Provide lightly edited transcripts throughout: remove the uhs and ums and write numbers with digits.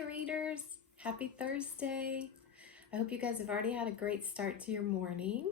Hi readers, happy Thursday. I hope you guys have already had a great start to your morning.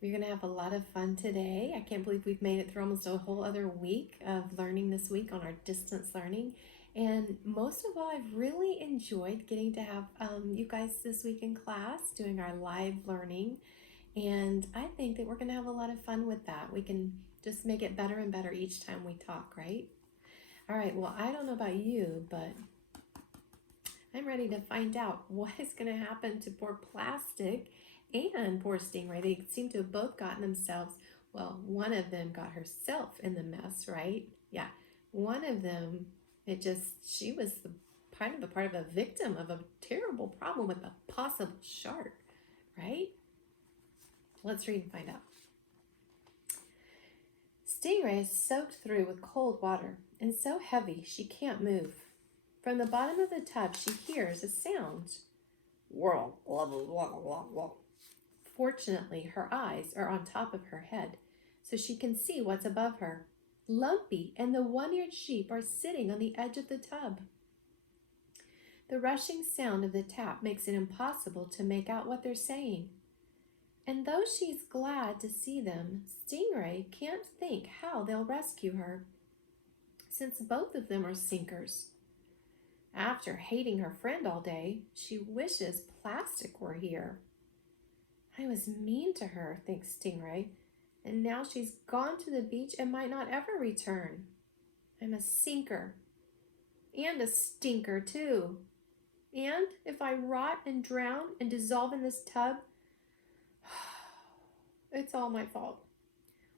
We're going to have a lot of fun today. I can't believe we've made it through almost a whole other week of learning this week on our distance learning. And most of all, I've really enjoyed getting to have you guys this week in class doing our live learning. And I think that we're going to have a lot of fun with that. We can just make it better and better each time we talk, right? All right, well, I don't know about you, but I'm ready to find out what is going to happen to poor Plastic and poor Stingray. They seem to have both gotten themselves, well, one of them got herself in the mess, right? Yeah, one of them, she was part of a victim of a terrible problem with a possible shark, right? Let's read and find out. Stingray is soaked through with cold water and so heavy she can't move. From the bottom of the tub, she hears a sound. Whirl, blah, blah, blah, blah, blah. Fortunately, her eyes are on top of her head, so she can see what's above her. Lumpy and the one-eared sheep are sitting on the edge of the tub. The rushing sound of the tap makes it impossible to make out what they're saying. And though she's glad to see them, Stingray can't think how they'll rescue her, since both of them are sinkers. After hating her friend all day, she wishes Plastic were here. I was mean to her, thinks Stingray, and now she's gone to the beach and might not ever return. I'm a sinker, and a stinker too. And if I rot and drown and dissolve in this tub, it's all my fault.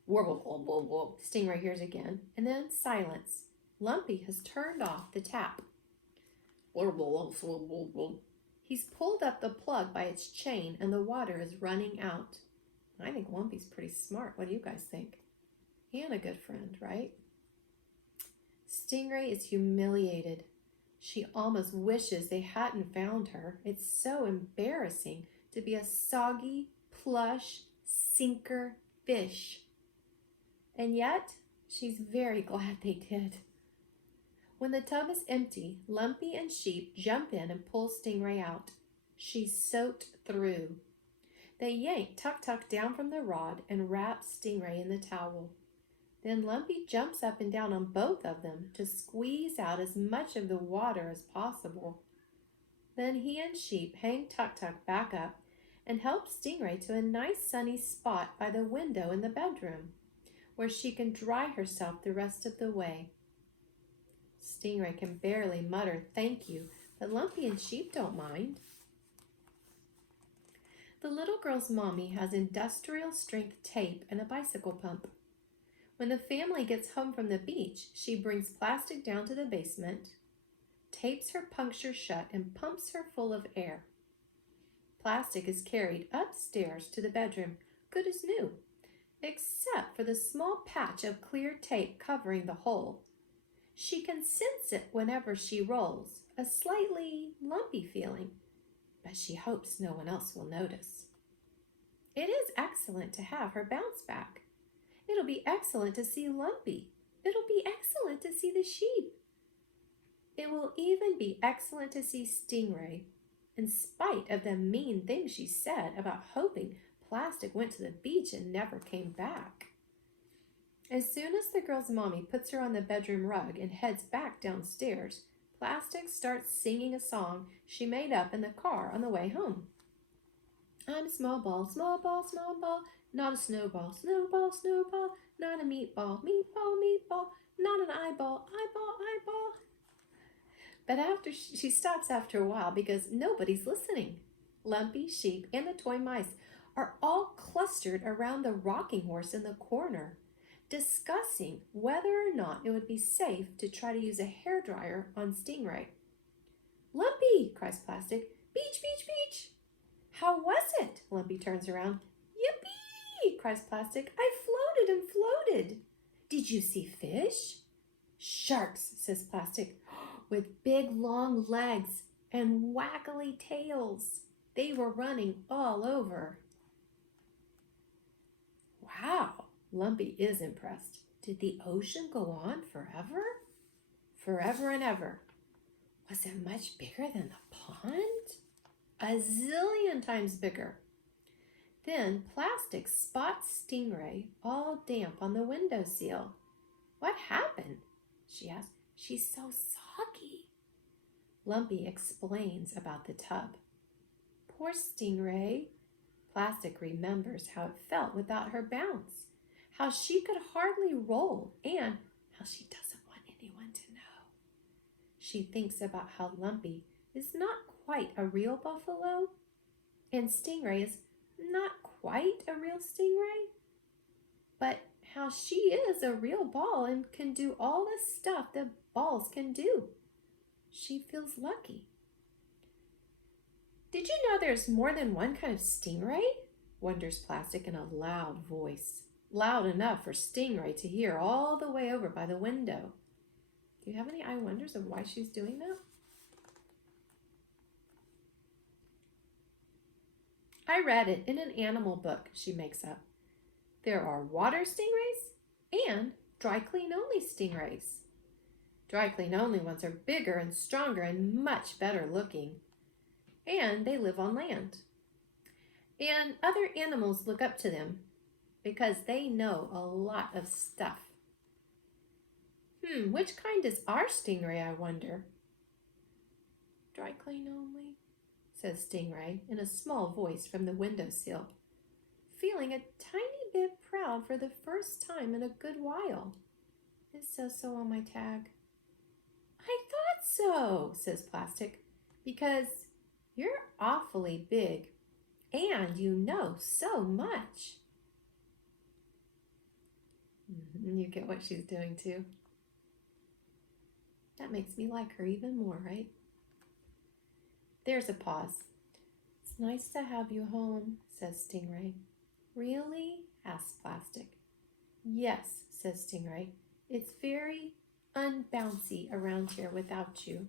Warble, warble, warble, Stingray hears again, and then silence. Lumpy has turned off the tap. He's pulled up the plug by its chain and the water is running out. I think Lumpy's pretty smart. What do you guys think? And a good friend, right? Stingray is humiliated. She almost wishes they hadn't found her. It's so embarrassing to be a soggy, plush, sinker fish. And yet, she's very glad they did. When the tub is empty, Lumpy and Sheep jump in and pull Stingray out. She's soaked through. They yank Tuk-Tuk down from the rod and wrap Stingray in the towel. Then Lumpy jumps up and down on both of them to squeeze out as much of the water as possible. Then he and Sheep hang Tuk-Tuk back up and help Stingray to a nice sunny spot by the window in the bedroom, where she can dry herself the rest of the way. Stingray can barely mutter thank you, but Lumpy and Sheep don't mind. The little girl's mommy has industrial strength tape and a bicycle pump. When the family gets home from the beach, she brings Plastic down to the basement, tapes her puncture shut, and pumps her full of air. Plastic is carried upstairs to the bedroom, good as new, except for the small patch of clear tape covering the hole. She can sense it whenever she rolls, a slightly lumpy feeling, but she hopes no one else will notice. It is excellent to have her bounce back. It'll be excellent to see Lumpy. It'll be excellent to see the sheep. It will even be excellent to see Stingray, in spite of the mean things she said about hoping Plastic went to the beach and never came back. As soon as the girl's mommy puts her on the bedroom rug and heads back downstairs, Plastic starts singing a song she made up in the car on the way home. I'm a small ball, small ball, small ball, not a snowball, snowball, snowball, not a meatball, meatball, meatball, not an eyeball, eyeball, eyeball. But she stops after a while because nobody's listening. Lumpy, Sheep, and the toy mice are all clustered around the rocking horse in the corner, discussing whether or not it would be safe to try to use a hairdryer on Stingray. Lumpy, cries Plastic, beach, beach, beach. How was it? Lumpy turns around. Yippee, cries Plastic. I floated and floated. Did you see fish? Sharks, says Plastic, with big long legs and waggly tails. They were running all over. Wow, Lumpy is impressed. Did the ocean go on forever? Forever and ever. Was it much bigger than the pond? A zillion times bigger. Then Plastic spots Stingray all damp on the windowsill. What happened? She asked. She's so soggy. Lumpy explains about the tub. Poor Stingray. Plastic remembers how it felt without her bounce, how she could hardly roll, and how she doesn't want anyone to know. She thinks about how Lumpy is not quite a real buffalo, and Stingray is not quite a real stingray, but how she is a real ball and can do all the stuff that balls can do. She feels lucky. Did you know there's more than one kind of stingray? Wonders Plastic in a loud voice, loud enough for Stingray to hear all the way over by the window. Do you have any I wonders of why she's doing that? I read it in an animal book, she makes up. There are water stingrays and dry clean only stingrays. Dry clean only ones are bigger and stronger and much better looking. And they live on land. And other animals look up to them because they know a lot of stuff. Which kind is our stingray, I wonder? Dry clean only, says Stingray in a small voice from the windowsill, feeling a tiny bit proud for the first time in a good while. It says so on my tag. I thought so, says Plastic, because you're awfully big and you know so much. You get what she's doing too. That makes me like her even more, right? There's a pause. It's nice to have you home, says Stingray. Really? Asks Plastic. Yes, says Stingray. It's very unbouncy around here without you.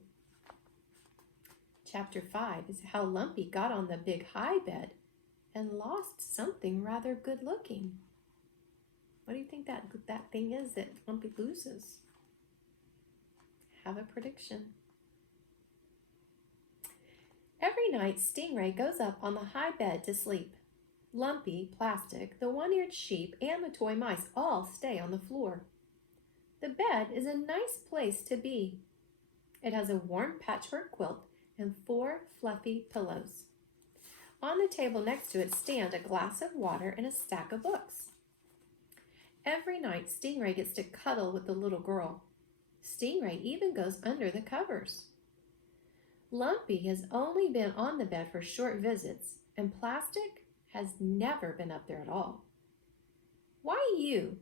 Chapter 5 is how Lumpy got on the big high bed and lost something rather good looking. What do you think that thing is that Lumpy loses? Have a prediction. Every night, Stingray goes up on the high bed to sleep. Lumpy, Plastic, the one-eared sheep, and the toy mice all stay on the floor. The bed is a nice place to be. It has a warm patchwork quilt and 4 fluffy pillows. On the table next to it stand a glass of water and a stack of books. Every night, Stingray gets to cuddle with the little girl. Stingray even goes under the covers. Lumpy has only been on the bed for short visits, and Plastic has never been up there at all. Why you?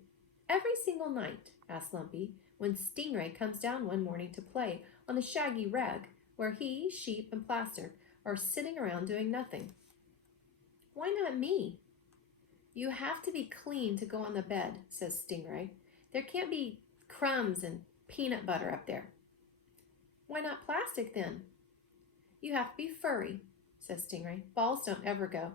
Every single night, asks Lumpy, when Stingray comes down one morning to play on the shaggy rug where he, Sheep, and Plastic are sitting around doing nothing. Why not me? You have to be clean to go on the bed, says Stingray. There can't be crumbs and peanut butter up there. Why not Plastic then? You have to be furry, says Stingray. Balls don't ever go.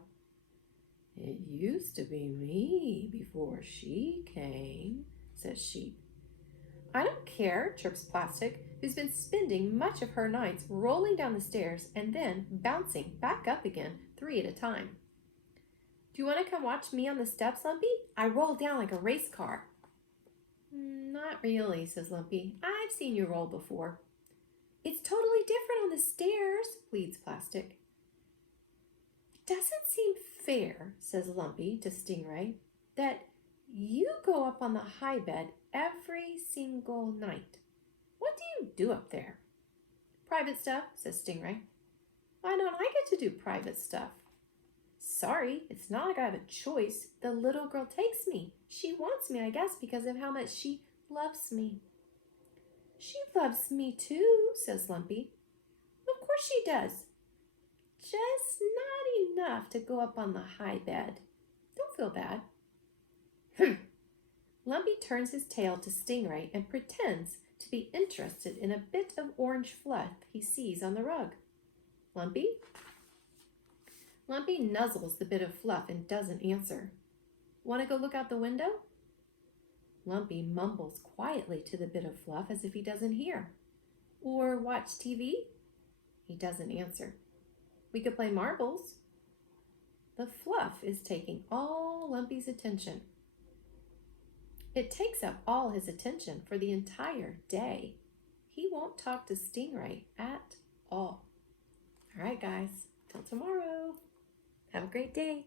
It used to be me before she came, says Sheep. I don't care, chirps Plastic, who's been spending much of her nights rolling down the stairs and then bouncing back up again 3 at a time. Do you want to come watch me on the steps, Lumpy? I roll down like a race car. Not really, says Lumpy. I've seen you roll before. It's totally different on the stairs, pleads Plastic. It doesn't seem fair, says Lumpy to Stingray, that you go up on the high bed every single night. What do you do up there? Private stuff, says Stingray. Why don't I get to do private stuff? Sorry, it's not like I have a choice. The little girl takes me. She wants me, I guess, because of how much she loves me. She loves me too, says Lumpy. Of course she does. Just not enough to go up on the high bed. Don't feel bad. Lumpy turns his tail to Stingray and pretends to be interested in a bit of orange fluff he sees on the rug. Lumpy? Lumpy nuzzles the bit of fluff and doesn't answer. Want to go look out the window? Lumpy mumbles quietly to the bit of fluff as if he doesn't hear. Or watch TV? He doesn't answer. We could play marbles. The fluff is taking all Lumpy's attention. It takes up all his attention for the entire day. He won't talk to Stingray at all. All right, guys, till tomorrow. Have a great day.